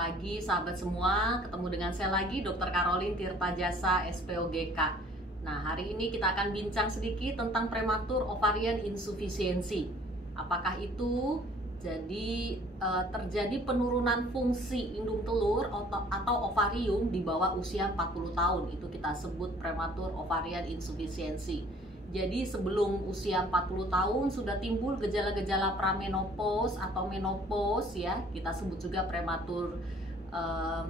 pagi sahabat semua, ketemu dengan saya lagi Dr. Caroline Tirtajasa SPOGK. Nah, hari ini kita akan bincang sedikit tentang prematur ovarian insufficiency. Apakah itu terjadi penurunan fungsi indung telur atau ovarium di bawah usia 40 tahun. Itu kita sebut prematur ovarian insufficiency. Jadi sebelum usia 40 tahun sudah timbul gejala-gejala pramenopause atau menopause ya. Kita sebut juga prematur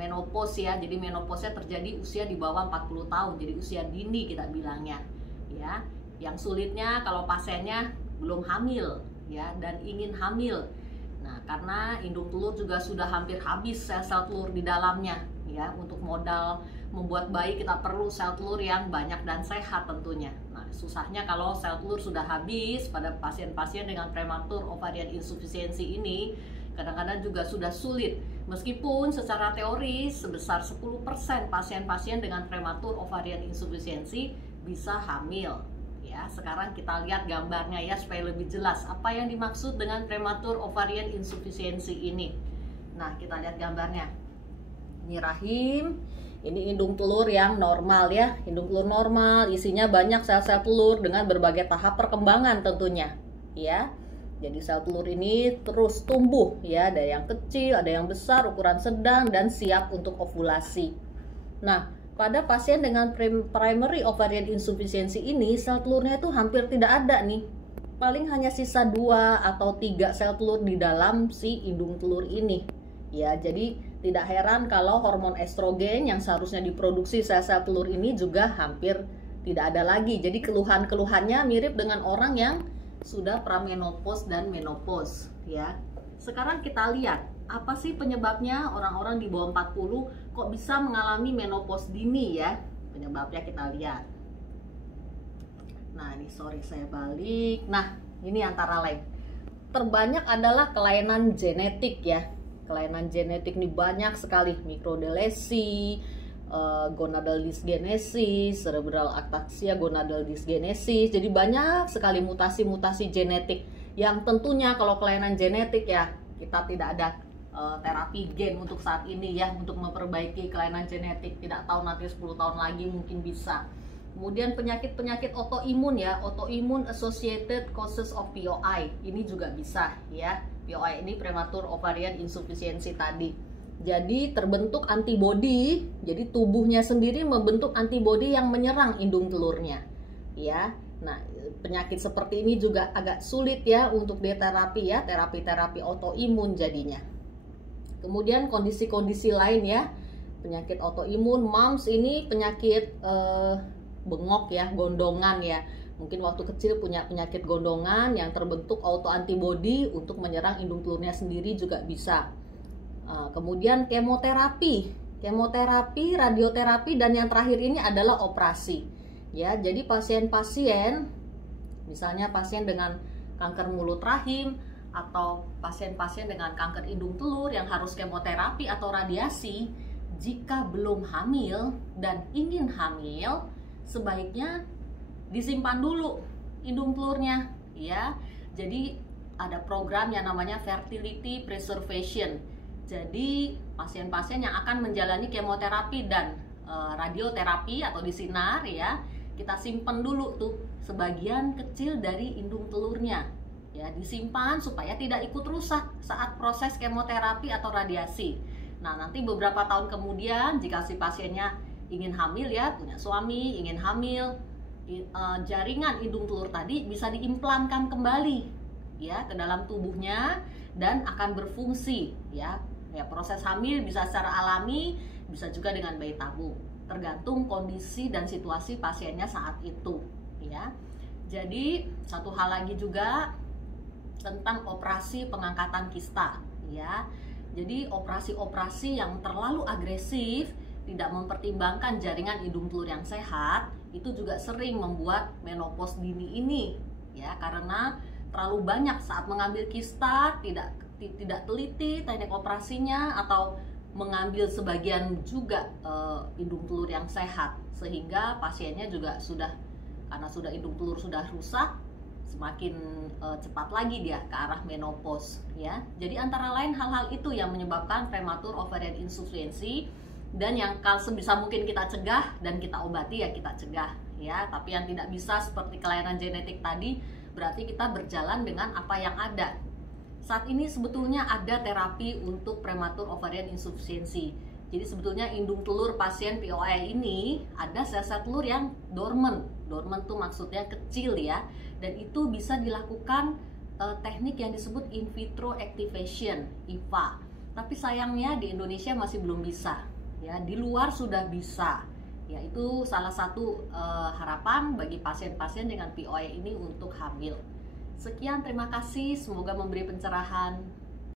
menopause ya. Jadi menopause-nya terjadi usia di bawah 40 tahun. Jadi usia dini kita bilangnya ya. Yang sulitnya kalau pasiennya belum hamil ya dan ingin hamil. Nah, karena indung telur juga sudah hampir habis sel-sel telur di dalamnya ya. Untuk modal membuat bayi kita perlu sel telur yang banyak dan sehat tentunya. Nah, susahnya kalau sel telur sudah habis pada pasien-pasien dengan prematur ovarian insufficiency ini kadang-kadang juga sudah sulit. Meskipun secara teori sebesar 10% pasien-pasien dengan prematur ovarian insufficiency bisa hamil. Ya, sekarang kita lihat gambarnya ya supaya lebih jelas apa yang dimaksud dengan prematur ovarian insufficiency ini. Nah, kita lihat gambarnya. Ini rahim, ini indung telur yang normal ya. Indung telur normal, isinya banyak sel-sel telur dengan berbagai tahap perkembangan tentunya ya. Jadi sel telur ini terus tumbuh ya, ada yang kecil, ada yang besar, ukuran sedang dan siap untuk ovulasi. Nah, pada pasien dengan primary ovarian insufficiency ini sel telurnya itu hampir tidak ada nih. Paling hanya sisa 2 atau 3 sel telur di dalam si indung telur ini. Ya, jadi tidak heran kalau hormon estrogen yang seharusnya diproduksi sel-sel telur ini juga hampir tidak ada lagi. Jadi keluhan-keluhannya mirip dengan orang yang sudah pramenopause dan menopause ya. Sekarang kita lihat apa sih penyebabnya orang-orang di bawah 40 kok bisa mengalami menopause dini ya. Penyebabnya kita lihat. Nah, ini saya balik. Nah, ini antara lain terbanyak adalah kelainan genetik ya. Kelainan genetik ini banyak sekali, mikrodelesi, gonadal dysgenesis, cerebral ataxia, gonadal dysgenesis. Jadi banyak sekali mutasi-mutasi genetik yang tentunya kalau kelainan genetik ya kita tidak ada terapi gen untuk saat ini ya untuk memperbaiki kelainan genetik. Tidak tahu nanti 10 tahun lagi mungkin bisa. Kemudian penyakit-penyakit autoimun ya, autoimmune associated causes of POI. Ini juga bisa ya. POI ini prematur ovarian insufficiency tadi. Jadi terbentuk antibodi, jadi tubuhnya sendiri membentuk antibodi yang menyerang indung telurnya. Ya. Nah, penyakit seperti ini juga agak sulit ya untuk diterapi ya, terapi-terapi autoimun jadinya. Kemudian kondisi-kondisi lain ya. Penyakit autoimun, mumps ini penyakit bengok ya, gondongan ya. Mungkin waktu kecil punya penyakit gondongan yang terbentuk autoantibodi untuk menyerang indung telurnya sendiri juga bisa. Kemudian kemoterapi, radioterapi, dan yang terakhir ini adalah operasi. Ya, jadi pasien-pasien, misalnya pasien dengan kanker mulut rahim atau pasien-pasien dengan kanker indung telur yang harus kemoterapi atau radiasi, jika belum hamil dan ingin hamil, sebaiknya disimpan dulu indung telurnya ya. Jadi ada program yang namanya fertility preservation. Jadi pasien-pasien yang akan menjalani kemoterapi dan radioterapi atau disinar ya, kita simpan dulu tuh sebagian kecil dari indung telurnya ya, disimpan supaya tidak ikut rusak saat proses kemoterapi atau radiasi. Nah, nanti beberapa tahun kemudian jika si pasiennya ingin hamil ya, punya suami ingin hamil, jaringan indung telur tadi bisa diimplankan kembali ya ke dalam tubuhnya dan akan berfungsi ya. Ya, proses hamil bisa secara alami, bisa juga dengan bayi tabung, tergantung kondisi dan situasi pasiennya saat itu ya. Jadi satu hal lagi juga tentang operasi pengangkatan kista ya. Jadi operasi-operasi yang terlalu agresif, tidak mempertimbangkan jaringan indung telur yang sehat, itu juga sering membuat menopause dini ini ya, karena terlalu banyak saat mengambil kista, tidak teliti teknik operasinya atau mengambil sebagian juga indung telur yang sehat, sehingga pasiennya juga karena indung telur sudah rusak, semakin cepat lagi dia ke arah menopause ya. Jadi antara lain hal-hal itu yang menyebabkan prematur ovarian insufficiency, dan yang sebisa mungkin kita cegah dan kita obati ya kita cegah ya. Tapi yang tidak bisa seperti kelainan genetik tadi, berarti kita berjalan dengan apa yang ada. Saat ini sebetulnya ada terapi untuk prematur ovarian insufficiency. Jadi sebetulnya indung telur pasien POI ini ada sel-sel telur yang dormant. Dormant tuh maksudnya kecil ya. Dan itu bisa dilakukan teknik yang disebut in vitro activation, IVA. Tapi sayangnya di Indonesia masih belum bisa. Ya, di luar sudah bisa. Ya, itu salah satu harapan bagi pasien-pasien dengan POI ini untuk hamil. Sekian, terima kasih. Semoga memberi pencerahan.